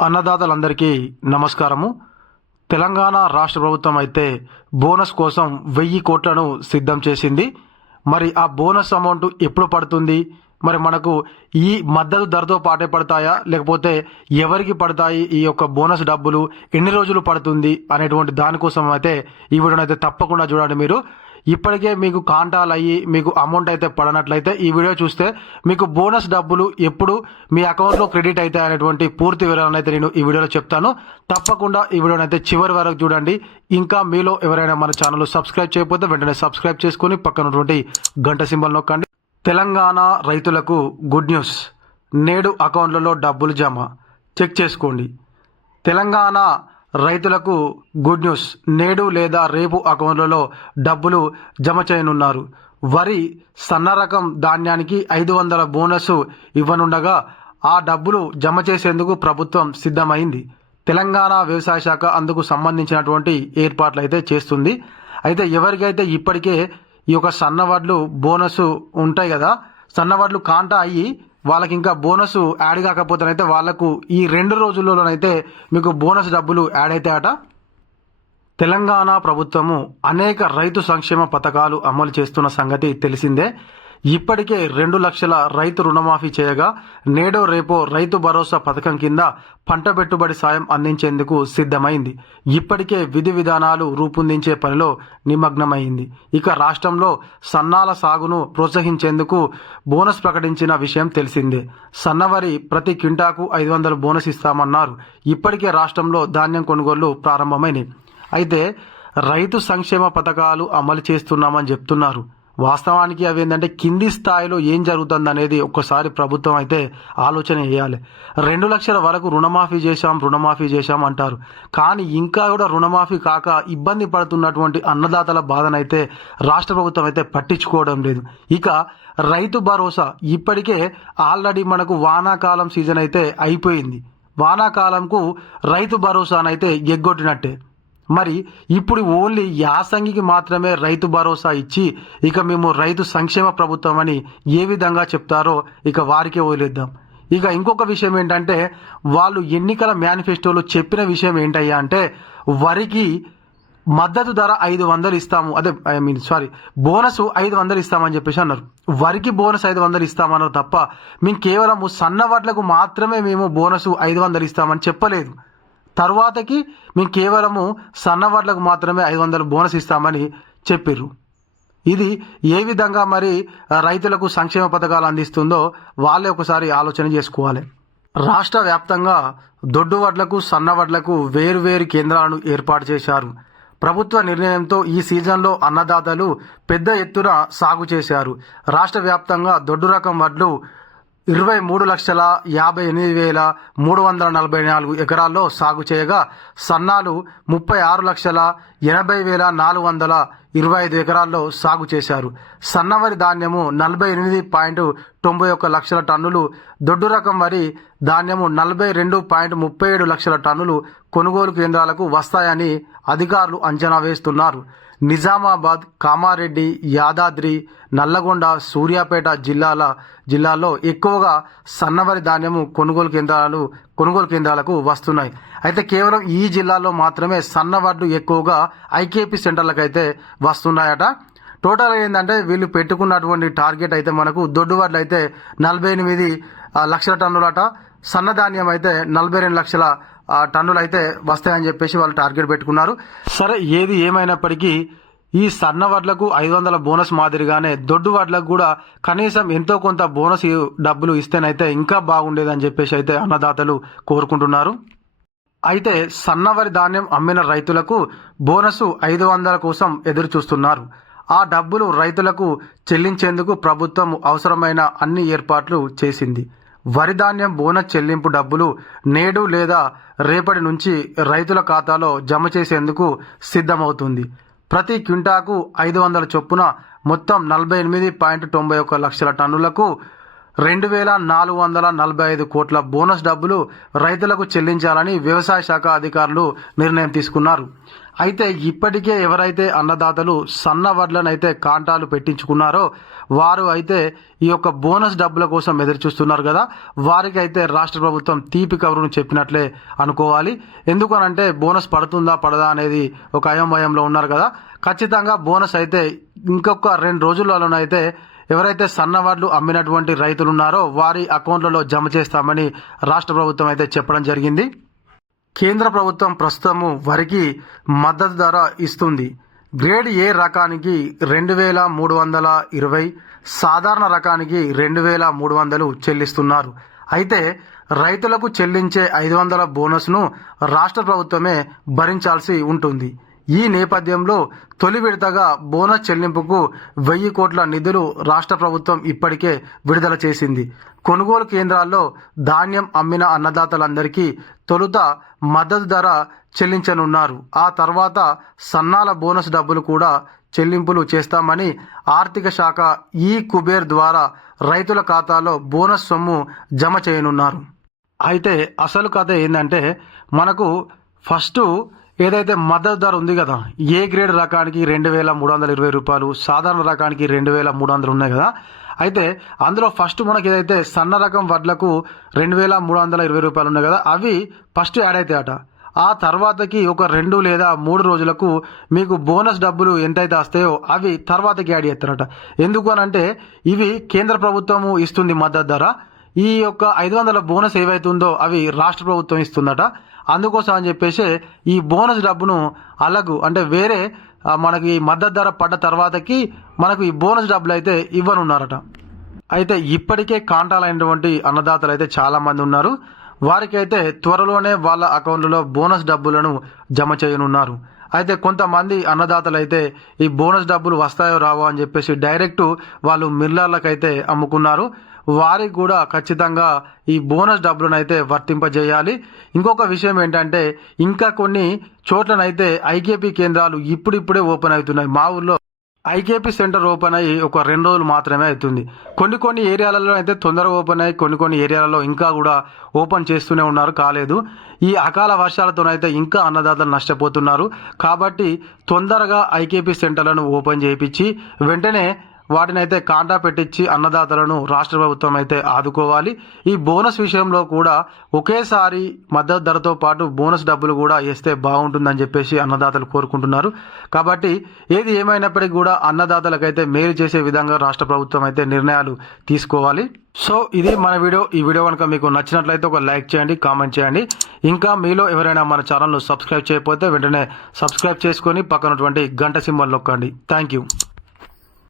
అన్నదాతలందరికీ నమస్కారము. తెలంగాణ రాష్ట్ర ప్రభుత్వం అయితే బోనస్ కోసం వెయ్యి కోట్లను సిద్ధం చేసింది. మరి ఆ బోనస్ అమౌంట్ ఎప్పుడు పడుతుంది? మరి మనకు ఈ మద్దతు ధరతో పాటే పడతాయా? లేకపోతే ఎవరికి పడతాయి ఈ యొక్క బోనస్ డబ్బులు? ఎన్ని రోజులు పడుతుంది? అనేటువంటి దానికోసం అయితే ఈ వీడియోనైతే తప్పకుండా చూడండి మీరు. ఇప్పటికే మీకు కాంటాలు అయ్యి మీకు అమౌంట్ అయితే పడనట్లయితే ఈ వీడియో చూస్తే మీకు బోనస్ డబ్బులు ఎప్పుడు మీ అకౌంట్లో క్రెడిట్ అయితే అనేటువంటి పూర్తి వివరాలను అయితే నేను ఈ వీడియోలో చెప్తాను. తప్పకుండా ఈ వీడియోని అయితే చివరి వరకు చూడండి. ఇంకా మీలో ఎవరైనా మన ఛానల్ సబ్స్క్రైబ్ చేయకపోతే వెంటనే సబ్స్క్రైబ్ చేసుకుని పక్కనటువంటి గంట సింబల్ నొక్కండి. తెలంగాణ రైతులకు గుడ్ న్యూస్ నేడు అకౌంట్లలో డబ్బులు జమ. చెక్ చేసుకోండి. తెలంగాణ రైతులకు గుడ్ న్యూస్. నేడు లేదా రేపు అకౌంట్లలో డబ్బులు జమ చేయనున్నారు. వరి సన్న రకం ధాన్యానికి ఐదు వందల బోనస్ ఇవ్వనుండగా ఆ డబ్బులు జమ చేసేందుకు ప్రభుత్వం సిద్ధమైంది. తెలంగాణ వ్యవసాయ శాఖ అందుకు సంబంధించినటువంటి ఏర్పాట్లు అయితే చేస్తుంది. అయితే ఎవరికైతే ఇప్పటికే ఈ యొక్క సన్నవడ్లు బోనస్ ఉంటాయి కదా సన్నవడ్లు కాంటా అయ్యి వాళ్ళకి ఇంకా బోనస్ యాడ్ కాకపోతేనైతే వాళ్ళకు ఈ రెండు రోజుల్లోనైతే మీకు బోనస్ డబ్బులు యాడ్ అయితే అట తెలంగాణ ప్రభుత్వము అనేక రైతు సంక్షేమ పథకాలు అమలు చేస్తున్న సంగతి తెలిసిందే. ఇప్పటికే రెండు లక్షల రైతు రుణమాఫీ చేయగా నేడో రేపో రైతు భరోసా పథకం కింద పంట పెట్టుబడి సాయం అందించేందుకు సిద్ధమైంది. ఇప్పటికే విధి విధానాలు రూపొందించే పనిలో నిమగ్నమైంది. ఇక రాష్ట్రంలో సన్నాల సాగును ప్రోత్సహించేందుకు బోనస్ ప్రకటించిన విషయం తెలిసిందే. సన్నవరి ప్రతి క్వింటాకు ఐదు వందల బోనస్ ఇస్తామన్నారు. ఇప్పటికే రాష్ట్రంలో ధాన్యం కొనుగోళ్ళు ప్రారంభమైనవి అయితే రైతు సంక్షేమ పథకాలు అమలు చేస్తున్నామని చెప్తున్నారు. వాస్తవానికి అవి ఏంటంటే కింది స్థాయిలో ఏం జరుగుతుంది అనేది ఒక్కసారి ప్రభుత్వం అయితే ఆలోచన చేయాలి. రెండు లక్షల వరకు రుణమాఫీ చేశాం రుణమాఫీ చేశాం అంటారు. కానీ ఇంకా కూడా రుణమాఫీ కాక ఇబ్బంది పడుతున్నటువంటి అన్నదాతల బాధనైతే రాష్ట్ర ప్రభుత్వం అయితే పట్టించుకోవడం లేదు. ఇక రైతు భరోసా ఇప్పటికే ఆల్రెడీ మనకు వానాకాలం సీజన్ అయితే అయిపోయింది. వానాకాలంకు రైతు భరోసానైతే ఎగ్గొట్టినట్టే. మరి ఇప్పుడు ఓన్లీ యాసంగికి మాత్రమే రైతు భరోసా ఇచ్చి ఇక మేము రైతు సంక్షేమ ప్రభుత్వం అని ఏ విధంగా చెప్తారో ఇక వారికే వదిలేద్దాం. ఇక ఇంకొక విషయం ఏంటంటే వాళ్ళు ఎన్నికల మేనిఫెస్టోలో చెప్పిన విషయం ఏంటయ్యా అంటే వరికి మద్దతు ధర ఐదు వందలు ఇస్తాము. అదే ఐ మీన్ సారీ బోనస్ ఐదు వందలు ఇస్తామని చెప్పేసి అన్నారు. వరికి బోనస్ ఐదు వందలు ఇస్తామన్నారు తప్ప మేము కేవలం సన్న వడ్లకు మాత్రమే మేము బోనస్ ఐదు వందలు ఇస్తామని చెప్పలేదు. తర్వాతకి మేము కేవలము సన్నవడ్లకు మాత్రమే ఐదు వందలు బోనస్ ఇస్తామని చెప్పిర్రు. ఇది ఏ విధంగా మరి రైతులకు సంక్షేమ పథకాలు అందిస్తుందో వాళ్ళే ఒకసారి ఆలోచన చేసుకోవాలి. రాష్ట్ర వ్యాప్తంగా దొడ్డు వడ్లకు సన్న వడ్లకు వేరువేరు కేంద్రాలను ఏర్పాటు చేశారు. ప్రభుత్వ నిర్ణయంతో ఈ సీజన్లో అన్నదాతలు పెద్ద ఎత్తున సాగు చేశారు. రాష్ట్ర వ్యాప్తంగా దొడ్డు రకం వడ్లు ఇరవై మూడు లక్షల యాభై ఎనిమిది వేల మూడు వందల నలభై నాలుగు ఎకరాల్లో సాగు చేయగా సన్నాలు ముప్పై ఆరు లక్షల ఎనభై వేల నాలుగు వందల ఇరవై ఐదు ఎకరాల్లో సాగు చేశారు. సన్నవరి ధాన్యము నలభై ఎనిమిది పాయింట్ తొంభై ఒక్క లక్షల టన్నులు దొడ్డు రకం వరి ధాన్యము నలభై రెండు పాయింట్ ముప్పై ఏడు లక్షల టన్నులు కొనుగోలు కేంద్రాలకు వస్తాయని అధికారులు అంచనా వేస్తున్నారు. నిజామాబాద్ కామారెడ్డి యాదాద్రి నల్లగొండ సూర్యాపేట జిల్లాల జిల్లాల్లో ఎక్కువగా సన్నవరి ధాన్యము కొనుగోలు కేంద్రాలు కొనుగోలు కేంద్రాలకు వస్తున్నాయి. అయితే కేవలం ఈ జిల్లాలో మాత్రమే సన్నవడ్లు ఎక్కువగా ఐకేపీ సెంటర్లకు అయితే వస్తున్నాయట. టోటల్ ఏంటంటే వీళ్ళు పెట్టుకున్నటువంటి టార్గెట్ అయితే మనకు దొడ్డు వడ్లు అయితే నలభై ఎనిమిది లక్షల టన్నులట. సన్నధాన్యం అయితే నలభై రెండు లక్షల టన్నులు అయితే వస్తాయని చెప్పేసి వాళ్ళు టార్గెట్ పెట్టుకున్నారు. సరే ఏది ఏమైనప్పటికీ ఈ సన్న వడ్లకు ఐదు వందల బోనస్ మాదిరిగానే దొడ్డు వడ్లకు కూడా కనీసం ఎంతో కొంత బోనస్ డబ్బులు ఇస్తేనైతే ఇంకా బాగుండేదని చెప్పేసి అయితే అన్నదాతలు కోరుకుంటున్నారు. అయితే సన్నవరి ధాన్యం అమ్మిన రైతులకు బోనస్ ఐదు వందల కోసం ఎదురు చూస్తున్నారు ఆ డబ్బులు రైతులకు చెల్లించేందుకు ప్రభుత్వం అవసరమైన అన్ని ఏర్పాట్లు చేసింది. వరిధాన్యం బోనస్ చెల్లింపు డబ్బులు నేడు లేదా రేపటి నుంచి రైతుల ఖాతాలో జమ చేసేందుకు సిద్ధమవుతుంది. ప్రతి క్వింటాకు ఐదు వందల చొప్పున మొత్తం నలభై ఎనిమిది పాయింట్ తొంభై ఒక్క లక్షల టన్నులకు రెండు వేల నాలుగు వందల నలభై ఐదు కోట్ల బోనస్ డబ్బులు రైతులకు చెల్లించాలని వ్యవసాయ శాఖ అధికారులు నిర్ణయం తీసుకున్నారు. అయితే ఇప్పటికే ఎవరైతే అన్నదాతలు సన్న వడ్లనైతే కాంటాలు పెట్టించుకున్నారో వారు అయితే ఈ యొక్క బోనస్ డబ్బుల కోసం ఎదురు చూస్తున్నారు కదా. వారికి అయితే రాష్ట్ర ప్రభుత్వం తీపి కబురును చెప్పినట్లే అనుకోవాలి. ఎందుకనంటే బోనస్ పడుతుందా పడదా అనేది ఒక అయోమయంలో ఉన్నారు కదా. ఖచ్చితంగా బోనస్ అయితే ఇంకొక రెండు రోజులలోనైతే ఎవరైతే సన్నవాడ్లు అమ్మినటువంటి రైతులున్నారో వారి అకౌంట్లలో జమ చేస్తామని రాష్ట్ర ప్రభుత్వం అయితే చెప్పడం జరిగింది. కేంద్ర ప్రభుత్వం ప్రస్తుతము వరికి మద్దతు ధర ఇస్తుంది. గ్రేడ్ ఏ రకానికి రెండు వేల మూడు వందల ఇరవై సాధారణ రకానికి రెండు వేల మూడు వందలు చెల్లిస్తున్నారు. అయితే రైతులకు చెల్లించే ఐదు వందల బోనస్ను రాష్ట్ర ప్రభుత్వమే భరించాల్సి ఉంటుంది. ఈ నేపథ్యంలో తొలి విడతగా బోనస్ చెల్లింపుకు వెయ్యి కోట్ల నిధులు రాష్ట్ర ప్రభుత్వం ఇప్పటికే విడుదల చేసింది. కొనుగోలు కేంద్రాల్లో ధాన్యం అమ్మిన అన్నదాతలందరికీ తొలుత మద్దతు ధర చెల్లించనున్నారు. ఆ తర్వాత సన్నాల బోనస్ డబ్బులు కూడా చెల్లింపులు చేస్తామని ఆర్థిక శాఖ ఈ కుబేర్ ద్వారా రైతుల ఖాతాలో బోనస్ సొమ్ము జమ చేయనున్నారు. అయితే అసలు కథ ఏంటంటే మనకు ఫస్ట్ ఏదైతే మద్దతు ధర ఉంది కదా ఏ గ్రేడ్ రకానికి రెండు వేల మూడు వందల ఇరవై రూపాయలు సాధారణ రకానికి రెండు వేల మూడు వందలు ఉన్నాయి కదా. అయితే అందులో ఫస్ట్ మనకి ఏదైతే సన్న రకం వడ్లకు రెండు వేల మూడు వందల ఇరవై రూపాయలు ఉన్నాయి కదా అవి ఫస్ట్ యాడ్ అవుతాయట ఆ తర్వాతకి ఒక రెండు లేదా మూడు రోజులకు మీకు బోనస్ డబ్బులు ఎంతైతే వస్తాయో అవి తర్వాతకి యాడ్ చేస్తారట. ఎందుకు అని అంటే ఇవి కేంద్ర ప్రభుత్వము ఇస్తుంది మద్దతు ధర. ఈ యొక్క ఐదు వందల బోనస్ ఏవైతుందో అవి రాష్ట్ర ప్రభుత్వం ఇస్తుందట. అందుకోసం అని చెప్పేసి ఈ బోనస్ డబ్బును అలగు అంటే వేరే మనకి ఈ మద్దతు ధర పడ్డ తర్వాతకి మనకు ఈ బోనస్ డబ్బులు అయితే ఇవ్వనున్నారట. అయితే ఇప్పటికే కాంటాలైనటువంటి అన్నదాతలు అయితే చాలామంది ఉన్నారు. వారికైతే త్వరలోనే వాళ్ళ అకౌంట్లలో బోనస్ డబ్బులను జమ చేయనున్నారు. అయితే కొంతమంది అన్నదాతలు అయితే ఈ బోనస్ డబ్బులు వస్తాయో రావో అని చెప్పేసి డైరెక్ట్ వాళ్ళు మిల్లర్లకైతే అమ్ముకున్నారు. వారికి కూడా ఖచ్చితంగా ఈ బోనస్ డబ్బులను అయితే వర్తింపజేయాలి. ఇంకొక విషయం ఏంటంటే ఇంకా కొన్ని చోట్లనైతే ఐకేపీ కేంద్రాలు ఇప్పుడిప్పుడే ఓపెన్ అవుతున్నాయి. మా ఊర్లో ఐకేపీ సెంటర్ ఓపెన్ అయ్యి ఒక రెండు రోజులు మాత్రమే అవుతుంది. కొన్ని కొన్ని ఏరియాలలో అయితే తొందరగా ఓపెన్ అయ్యి కొన్ని కొన్ని ఏరియాలలో ఇంకా కూడా ఓపెన్ చేస్తూనే ఉన్నారు. కాలేదు. ఈ అకాల వర్షాలతోనైతే ఇంకా అన్నదాతలు నష్టపోతున్నారు. కాబట్టి తొందరగా ఐకేపీ సెంటర్లను ఓపెన్ చేయించి వెంటనే వాటిని అయితే కాంటా పెట్టించి అన్నదాతలను రాష్ట్ర ప్రభుత్వం అయితే ఆదుకోవాలి. ఈ బోనస్ విషయంలో కూడా ఒకేసారి మద్దతు ధరతో పాటు బోనస్ డబ్బులు కూడా వేస్తే బాగుంటుందని చెప్పేసి అన్నదాతలు కోరుకుంటున్నారు. కాబట్టి ఏది ఏమైనప్పటికీ కూడా అన్నదాతలకైతే మేలు చేసే విధంగా రాష్ట్ర ప్రభుత్వం అయితే నిర్ణయాలు తీసుకోవాలి. సో ఇది మన వీడియో. ఈ వీడియో కనుక మీకు నచ్చినట్లయితే ఒక లైక్ చేయండి కామెంట్ చేయండి. ఇంకా మీలో ఎవరైనా మన ఛానల్ను సబ్స్క్రైబ్ చేయకపోతే వెంటనే సబ్స్క్రైబ్ చేసుకొని పక్కనటువంటి గంట సింబల్ నొక్కండి. Thank you.